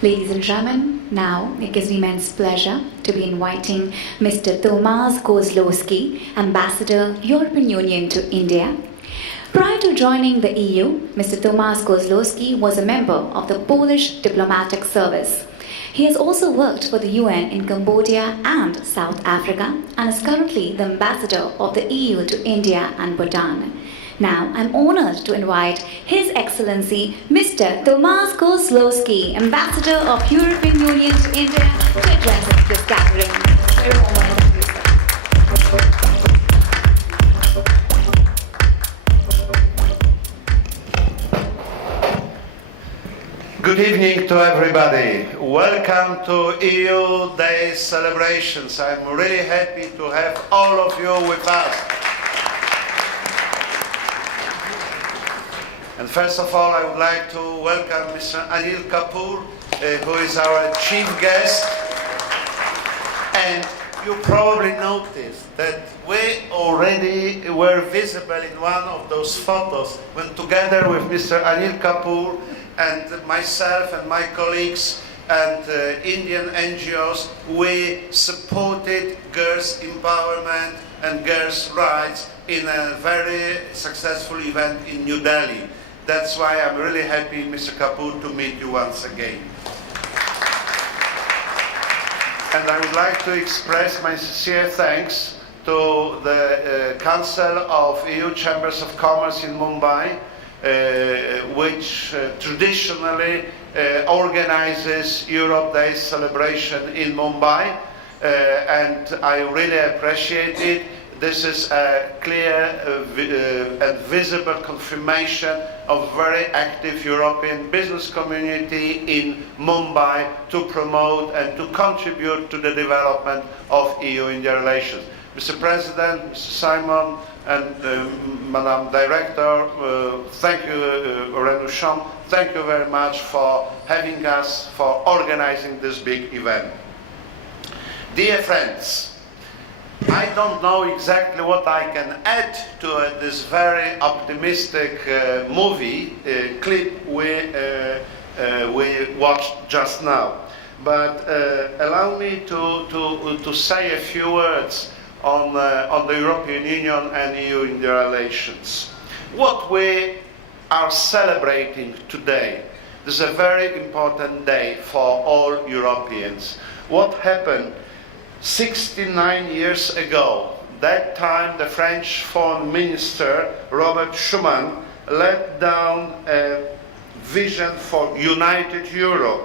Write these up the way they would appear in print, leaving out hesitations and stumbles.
Ladies and gentlemen, now it gives me immense pleasure to be inviting Mr. Tomasz Kozlowski, Ambassador, European Union to India. Prior to joining the EU, Mr. Tomasz Kozlowski was a member of the Polish Diplomatic Service. He has also worked for the UN in Cambodia and South Africa and is currently the Ambassador of the EU to India and Bhutan. Now, I'm honored to invite His Excellency Mr. Tomasz Kozlowski, Ambassador of European Union to India, to address this gathering. Very warm welcome to you, sir. Good evening to everybody. Welcome to EU Day celebrations. I'm really happy to have all of you with us. And first of all, I would like to welcome Mr. Anil Kapoor, who is our chief guest. And you probably noticed that we already were visible in one of those photos when together with Mr. Anil Kapoor and myself and my colleagues and Indian NGOs, we supported girls' empowerment and girls' rights in a very successful event in New Delhi. That's why I'm really happy, Mr. Kapoor, to meet you once again. And I would like to express my sincere thanks to the Council of EU Chambers of Commerce in Mumbai, which traditionally organizes Europe Day celebration in Mumbai, and I really appreciate it. This is a clear and visible confirmation of very active European business community in Mumbai to promote and to contribute to the development of EU-India relations. Mr. President, Mr. Simon, and Madam Director, thank you, Renushon, thank you very much for having us, for organizing this big event. Dear friends, I don't know exactly what I can add to this very optimistic movie clip we watched just now. But allow me to say a few words on the European Union and EU-India relations. What we are celebrating today, this is a very important day for all Europeans. What happened 69 years ago? That time the French Foreign Minister Robert Schuman laid down a vision for united Europe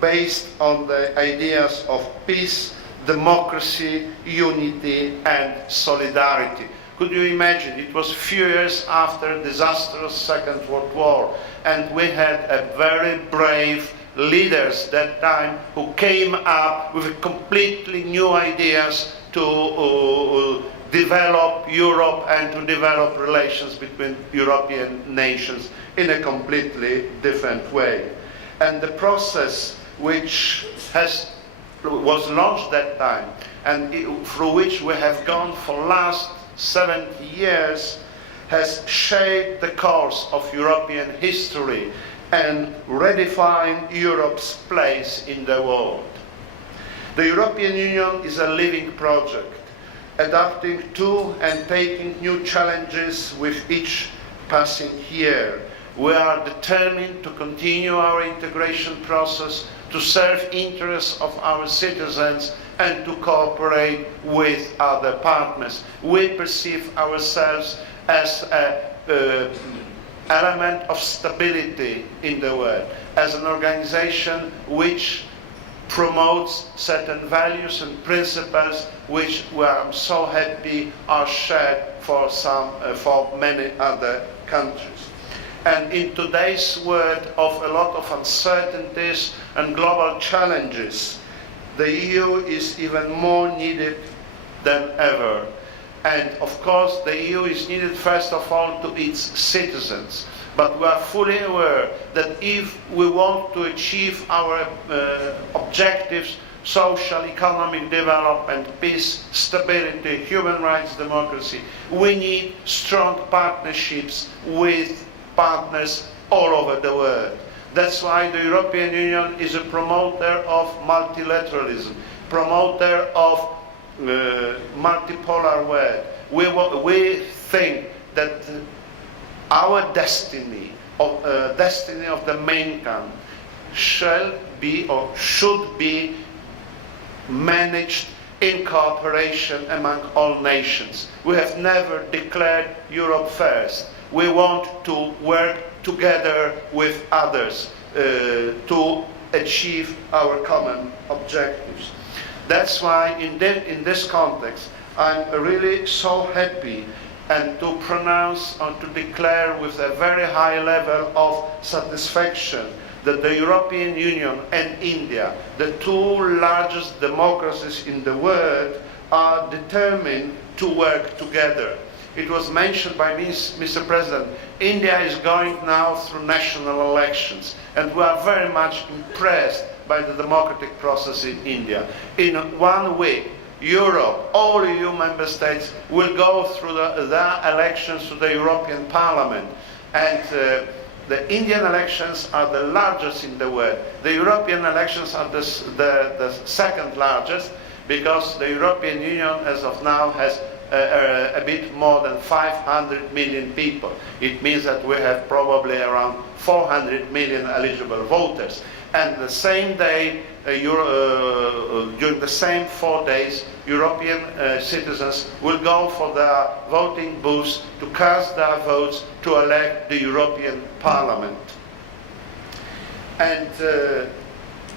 based on the ideas of peace, democracy, unity and solidarity. Could you imagine? It was a few years after disastrous Second World War, and we had a very brave leaders that time who came up with completely new ideas to develop Europe and to develop relations between European nations in a completely different way. And the process which was launched that time and through which we have gone for last 70 years has shaped the course of European history and redefined Europe's place in the world. The European Union is a living project, adapting to and taking new challenges with each passing year. We are determined to continue our integration process, to serve interests of our citizens and to cooperate with other partners. We perceive ourselves as an element of stability in the world, as an organization which promotes certain values and principles which we are so happy are shared for many other countries. And in today's world of a lot of uncertainties and global challenges, the EU is even more needed than ever. And of course, the EU is needed first of all to its citizens. But we are fully aware that if we want to achieve our objectives, social, economic development, peace, stability, human rights, democracy, we need strong partnerships with partners all over the world. That's why the European Union is a promoter of multilateralism, promoter of multipolar world. We think that our destiny of the mankind shall be or should be managed in cooperation among all nations. We have never declared Europe first. We want to work together with others to achieve our common objectives. That's why in this context, I'm really so happy and to pronounce or to declare with a very high level of satisfaction that the European Union and India, the two largest democracies in the world, are determined to work together. It was mentioned by Mr. President, India is going now through national elections, and we are very much impressed by the democratic process in India. In 1 week, Europe, all EU member states will go through the elections to the European Parliament, and the Indian elections are the largest in the world. The European elections are the second largest, because the European Union as of now has a bit more than 500 million people. It means that we have probably around 400 million eligible voters. And the same day, during the same 4 days, European citizens will go for their voting booths to cast their votes to elect the European Parliament. And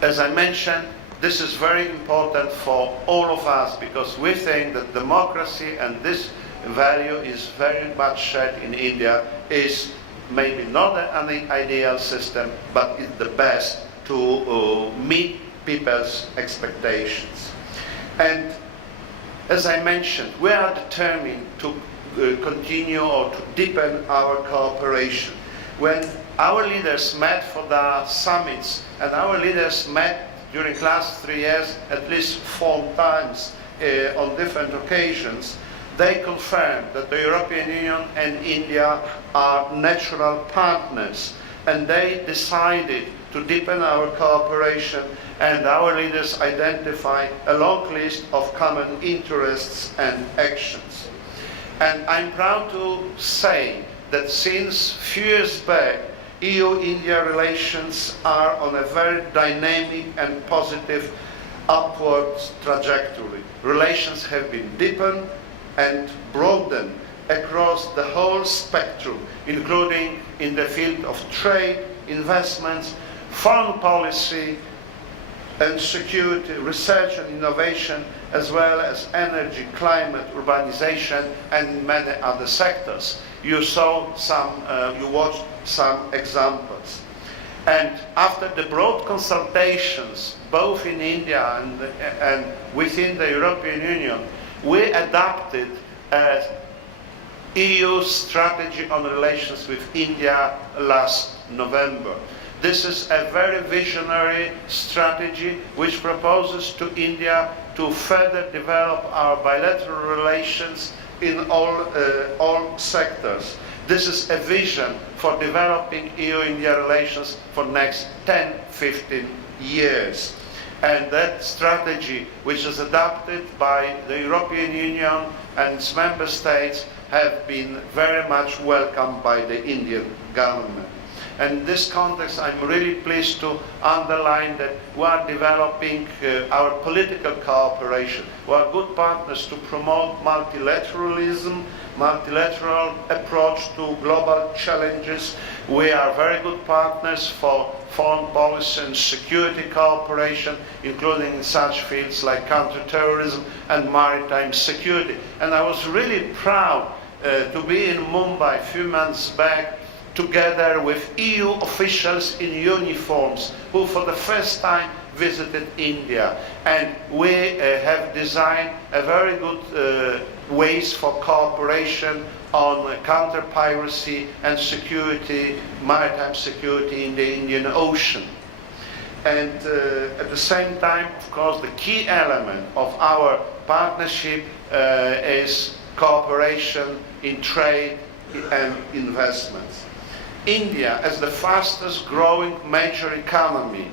as I mentioned, this is very important for all of us, because we think that democracy, and this value is very much shared in India, is maybe not an ideal system, but it's the best to meet people's expectations. And as I mentioned, we are determined to continue or to deepen our cooperation. When our leaders met for the summits, and our leaders met during the last 3 years at least 4 times on different occasions, they confirmed that the European Union and India are natural partners, and they decided to deepen our cooperation, and our leaders identified a long list of common interests and actions. And I'm proud to say that since few years back, EU-India relations are on a very dynamic and positive upward trajectory. Relations have been deepened and broadened across the whole spectrum, including in the field of trade, investments, foreign policy and security, research and innovation, as well as energy, climate, urbanization, and many other sectors. You saw some, you watched some examples. And after the broad consultations, both in India and within the European Union, we adopted a EU strategy on relations with India last November. This is a very visionary strategy which proposes to India to further develop our bilateral relations in all sectors. This is a vision for developing EU-India relations for the next 10-15 years. And that strategy, which is adopted by the European Union and its member states, have been very much welcomed by the Indian government. And in this context, I'm really pleased to underline that we are developing our political cooperation. We are good partners to promote multilateralism, multilateral approach to global challenges. We are very good partners for foreign policy and security cooperation, including in such fields like counterterrorism and maritime security. And I was really proud to be in Mumbai a few months back, together with EU officials in uniforms who for the first time visited India. And we have designed a very good ways for cooperation on counter-piracy and security, maritime security in the Indian Ocean. And at the same time, of course, the key element of our partnership is cooperation in trade and investments. India, as the fastest growing major economy,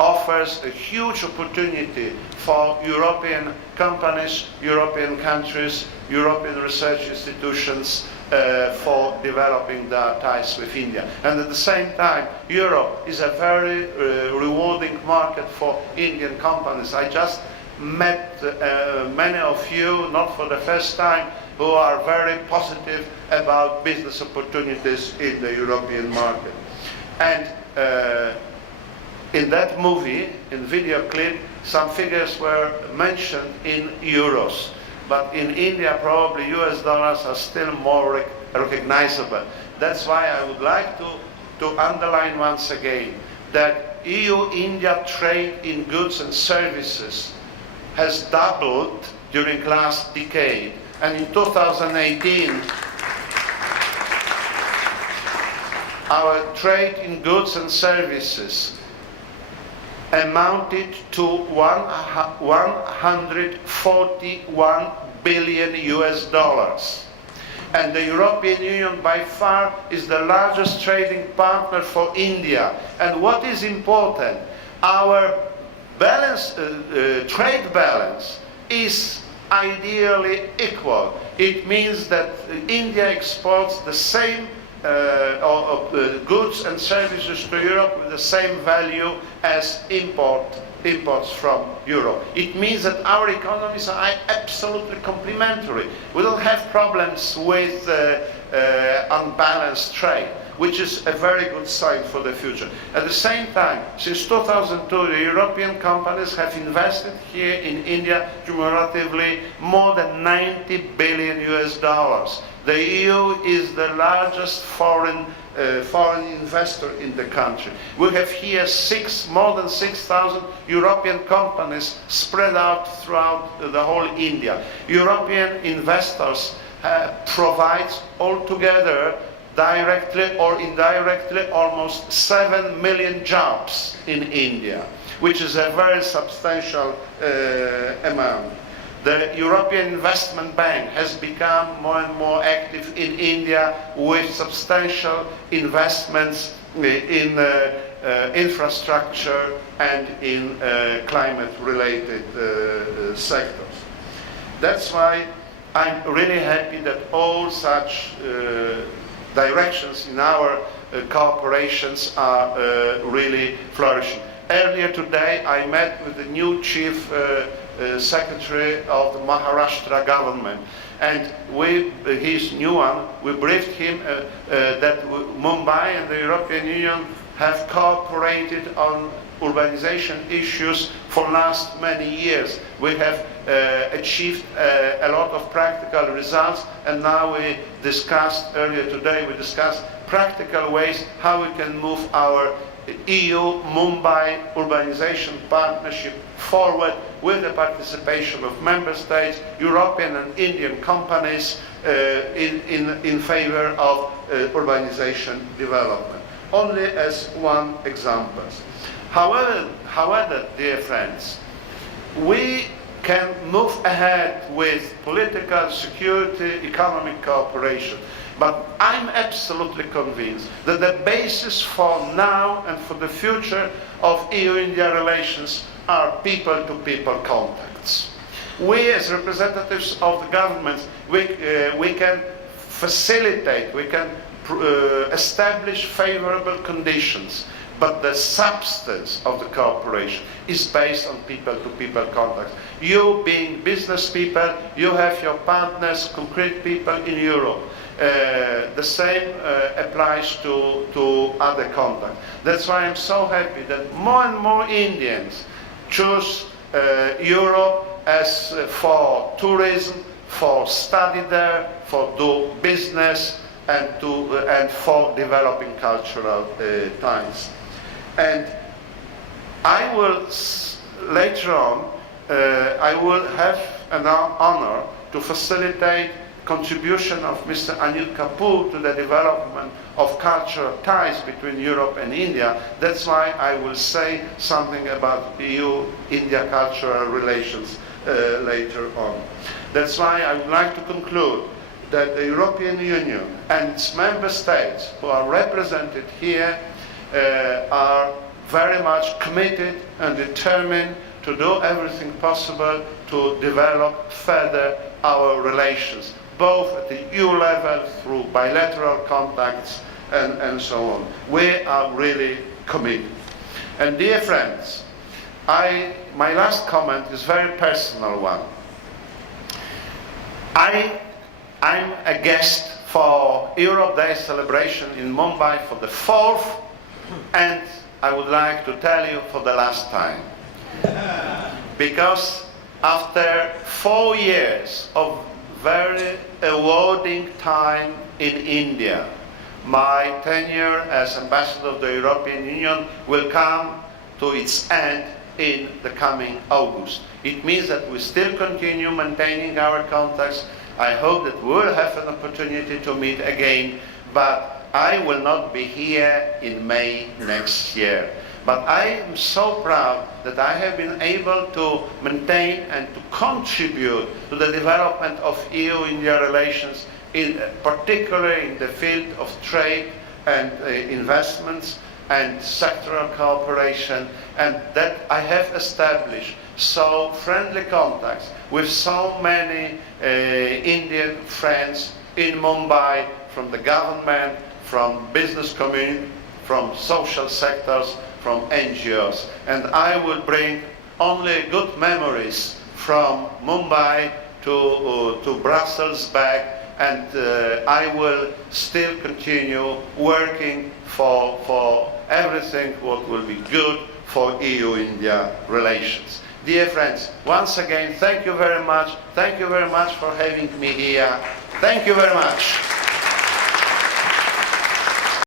offers a huge opportunity for European companies, European countries, European research institutions for developing their ties with India. And at the same time, Europe is a very rewarding market for Indian companies. I just met many of you, not for the first time, who are very positive about business opportunities in the European market. And in that movie, in video clip, some figures were mentioned in euros. But in India, probably US dollars are still more recognizable. That's why I would like to underline once again that EU-India trade in goods and services has doubled during last decade. And in 2018, our trade in goods and services amounted to 141 billion US dollars. And the European Union by far is the largest trading partner for India. And what is important, our trade balance is ideally equal. It means that India exports the same goods and services to Europe with the same value as imports from Europe. It means that our economies are absolutely complementary. We don't have problems with unbalanced trade, which is a very good sign for the future. At the same time, since 2002, the European companies have invested here in India cumulatively more than 90 billion US dollars. The EU is the largest foreign investor in the country. We have here more than 6,000 European companies spread out throughout the whole India. European investors provide altogether, directly or indirectly, almost 7 million jobs in India, which is a very substantial amount. The European Investment Bank has become more and more active in India with substantial investments in infrastructure and in climate-related sectors. That's why I'm really happy that all such directions in our cooperations are really flourishing. Earlier today, I met with the new Chief Secretary of the Maharashtra government, and his new one, we briefed him that Mumbai and the European Union have cooperated on urbanization issues for last many years. We have achieved a lot of practical results, and now earlier today we discussed practical ways how we can move our EU-Mumbai urbanization partnership forward with the participation of member states, European and Indian companies in favor of urbanization development. Only as one example. However, dear friends, we can move ahead with political, security, economic cooperation. But I'm absolutely convinced that the basis for now and for the future of EU-India relations are people-to-people contacts. We, as representatives of the governments, we can facilitate, we can establish favorable conditions, but the substance of the cooperation is based on people-to-people contacts. You, being business people, you have your partners, concrete people in Europe. The same applies to other contacts. That's why I'm so happy that more and more Indians choose Europe as for tourism, for study there, for do business, and for developing cultural ties. And I will later on, I will have an honor to facilitate contribution of Mr. Anil Kapoor to the development of cultural ties between Europe and India. That's why I will say something about EU-India cultural relations later on. That's why I would like to conclude that the European Union and its member states who are represented here are very much committed and determined to do everything possible to develop further our relations, both at the EU level through bilateral contacts and so on. We are really committed. And dear friends, my last comment is a very personal one. I'm a guest for Europe Day celebration in Mumbai for the 4th, and I would like to tell you for the last time. Because after 4 years of very awarding time in India, my tenure as ambassador of the European Union will come to its end in the coming August. It means that we still continue maintaining our contacts. I hope that we will have an opportunity to meet again, but I will not be here in May next year. But I am so proud that I have been able to maintain and to contribute to the development of EU-India relations, particularly in the field of trade and investments and sectoral cooperation, and that I have established so friendly contacts with so many Indian friends in Mumbai, from the government, from business community, from social sectors, from NGOs. And I will bring only good memories from Mumbai to Brussels back, and I will still continue working for everything what will be good for EU-India relations. Dear friends, once again, thank you very much. Thank you very much for having me here. Thank you very much.